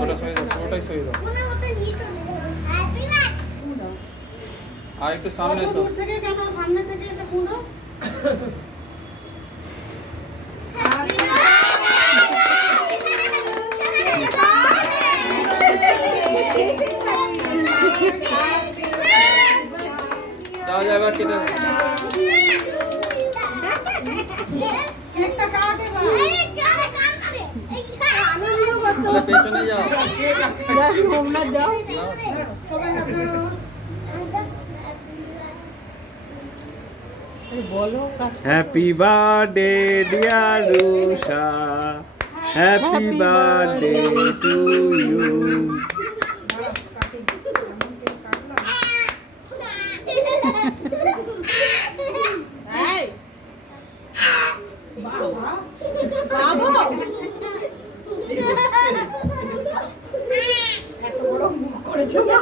ওটা সরিয়ে দাও, ওটাই সরিয়ে দাও। আর একটু সামনে এসো। দূর থেকে কেন, সামনে থেকে এসে ফুঁদো। যাও যাও, এবার কেটে দাও। কেকটা কাট এবার। তাহলে পেছনে যাও। সবাই হাত ধরো। Happy birthday dear Rusha, happy birthday to you. এই বাবা, বাবু এত বড় মুখ করেছো না।